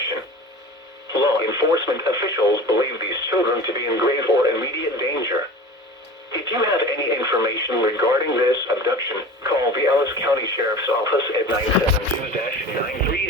abduction. Law enforcement officials believe these children to be in grave or immediate danger. If you have any information regarding this abduction, call the Ellis County Sheriff's Office at 972-930